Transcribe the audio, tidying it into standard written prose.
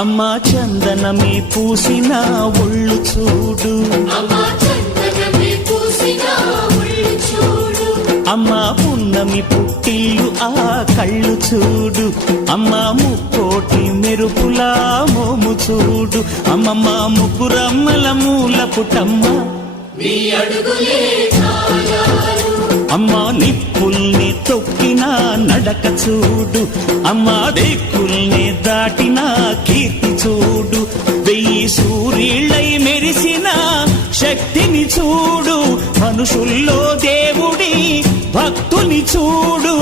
అమ్మా చందనమే పూసిన ఒళ్ళు చూడు, అమ్మా పున్నమి పుట్టిల్లు ఆ కళ్ళు చూడు, అమ్మా ముక్కోటి మెరుపులా మోము చూడు, అమ్మమ్మ ముగ్గురమ్మల మూల పుటమ్మ అమ్మా నిప్పుల్ని తొక్కిన నడక చూడు, అమ్మా దిక్కుల్ని దాటిన కీర్తి చూడు, 1000 సూర్యుళ్ళై మెరిసిన శక్తిని చూడు, మనుషుల్లో దేవుడి భక్తుని చూడు.